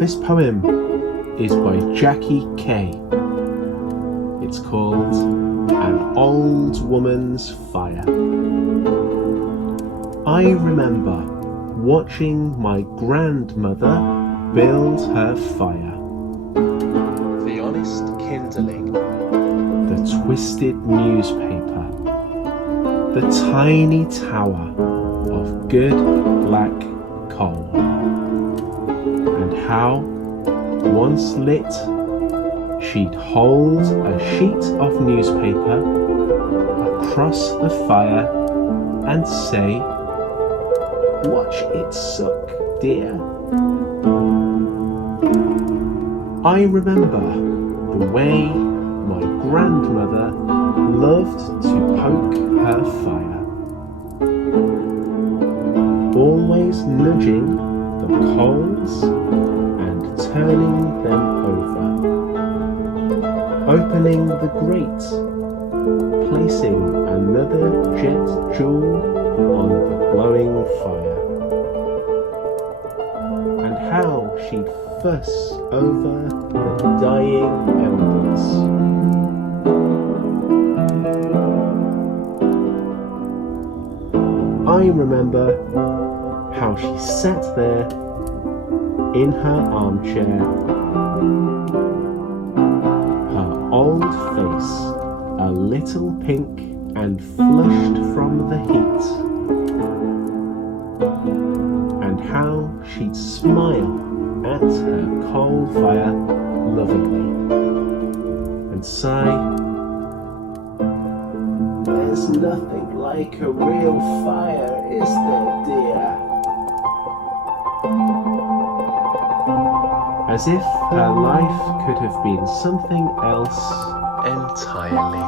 This poem is by Jackie Kay. It's called An Old Woman's Fire. I remember watching my grandmother build her fire. The honest kindling, the twisted newspaper, the tiny tower of good black coal. And how, once lit, she'd hold a sheet of newspaper across the fire and say, "Watch it suck, dear." I remember the way my grandmother loved to poke her fire, always nudging the coals and turning them over, opening the grate, placing another jet jewel on the glowing fire, and how she'd fuss over the dying embers. I remember how she sat there in her armchair, her old face a little pink and flushed from the heat, and how she'd smile at her coal fire lovingly and sigh, "There's nothing like a real fire, is there, dear?" As if her life could have been something else entirely.